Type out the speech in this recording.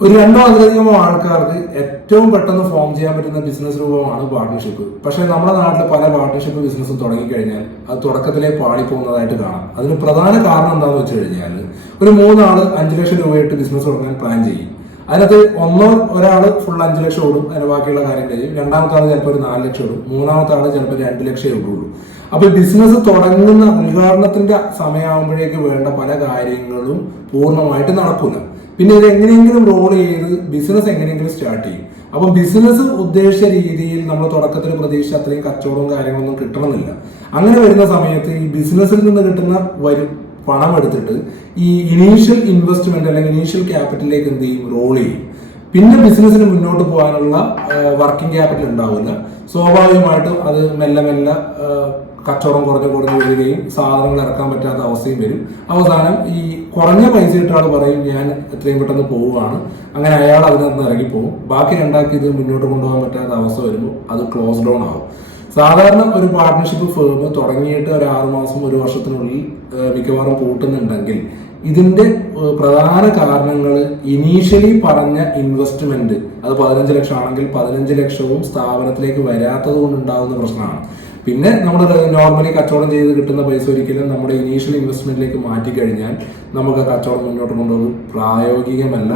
ഒരു രണ്ടോ അതിലധികമോ ആൾക്കാർക്ക് ഏറ്റവും പെട്ടെന്ന് ഫോം ചെയ്യാൻ പറ്റുന്ന ബിസിനസ് രൂപമാണ് പാർട്ണർഷിപ്പ് പക്ഷേ നമ്മുടെ നാട്ടിൽ പല പാർട്ണർഷിപ്പ് ബിസിനസ്സും തുടങ്ങിക്കഴിഞ്ഞാൽ അത് തുടക്കത്തിലേ പാളിപ്പോകുന്നതായിട്ട് കാണാം. അതിന് പ്രധാന കാരണം എന്താണെന്ന് വെച്ച് കഴിഞ്ഞാൽ ഒരു മൂന്നാൾ അഞ്ച് ലക്ഷം രൂപയായിട്ട് ബിസിനസ് തുടങ്ങാൻ പ്ലാൻ ചെയ്യും. അതിനകത്ത് ഒന്നോ ഒരാൾ ഫുൾ അഞ്ച് ലക്ഷം ഓടും അതിന് ബാക്കിയുള്ള കാര്യം ചെയ്യും രണ്ടാമത്തെ ആൾ ചിലപ്പോൾ ഒരു നാല് ലക്ഷം ഓടും. മൂന്നാമത്തെ ആൾ ചിലപ്പോൾ രണ്ട് ലക്ഷം ഇടുള്ളൂ അപ്പൊ ബിസിനസ് തുടങ്ങുന്ന ഉദ്ഘാടനത്തിന്റെ സമയമാകുമ്പോഴേക്ക് വേണ്ട പല കാര്യങ്ങളും പൂർണമായിട്ട് നടക്കില്ല പിന്നെ ഇത് എങ്ങനെയെങ്കിലും റോൾ ചെയ്ത് ബിസിനസ് എങ്ങനെയെങ്കിലും സ്റ്റാർട്ട് ചെയ്യും. അപ്പൊ ബിസിനസ് ഉദ്ദേശിച്ച രീതിയിൽ നമ്മൾ തുടക്കത്തിൽ പ്രതീക്ഷിച്ച അത്രയും കച്ചവടവും കാര്യങ്ങളൊന്നും കിട്ടണമെന്നില്ല. അങ്ങനെ വരുന്ന സമയത്ത് ഈ ബിസിനസ്സിൽ നിന്ന് കിട്ടുന്ന വരും പണം എടുത്തിട്ട് ഈ ഇനീഷ്യൽ ഇൻവെസ്റ്റ്മെന്റ് അല്ലെങ്കിൽ ഇനീഷ്യൽ ക്യാപിറ്റലിലേക്ക് എന്ത് ചെയ്യും? റോൾ ചെയ്യും. പിന്നെ ബിസിനസ്സിന് മുന്നോട്ട് പോകാനുള്ള വർക്കിംഗ് ക്യാപിറ്റൽ ഉണ്ടാവില്ല. സ്വാഭാവികമായിട്ടും അത് മെല്ലെ മെല്ലെ കച്ചവടം കുറഞ്ഞു കുറഞ്ഞു വരികയും സാധനങ്ങൾ ഇറക്കാൻ പറ്റാത്ത അവസ്ഥയും വരും. അവസാനം ഈ കുറഞ്ഞ പൈസ ഇട്ടാൾ പറയും ഞാൻ എത്രയും പെട്ടെന്ന് പോവുകയാണ്. അങ്ങനെ അയാൾ അതിനകത്ത് നിന്ന് ഇറങ്ങിപ്പോകും ബാക്കി രണ്ടാക്കി ഇത് മുന്നോട്ട് കൊണ്ടുപോകാൻ പറ്റാത്ത അവസ്ഥ വരുമ്പോൾ അത് ക്ലോസ് ഡൗൺ ആവും. സാധാരണ ഒരു പാർട്ട്ണർഷിപ്പ് ഫേം തുടങ്ങിയിട്ട് ഒരു ആറു മാസം ഒരു വർഷത്തിനുള്ളിൽ മിക്കവാറും പൂട്ടുന്നുണ്ടെങ്കിൽ ഇതിന്റെ പ്രധാന കാരണങ്ങൾ ഇനീഷ്യലി പറഞ്ഞ ഇൻവെസ്റ്റ്മെന്റ് അത് പതിനഞ്ച് ലക്ഷം ആണെങ്കിൽ പതിനഞ്ച് ലക്ഷവും സ്ഥാപനത്തിലേക്ക് വരാത്തത് കൊണ്ട് ഉണ്ടാകുന്ന പ്രശ്നമാണ്. പിന്നെ നമ്മൾ നോർമലി കച്ചവടം ചെയ്ത് കിട്ടുന്ന പൈസ ഒരിക്കലും നമ്മുടെ ഇനീഷ്യൽ ഇൻവെസ്റ്റ്മെന്റിലേക്ക് മാറ്റി കഴിഞ്ഞാൽ നമുക്ക് ആ കച്ചവടം മുന്നോട്ട് കൊണ്ടുപോകുന്നത് പ്രായോഗികമല്ല.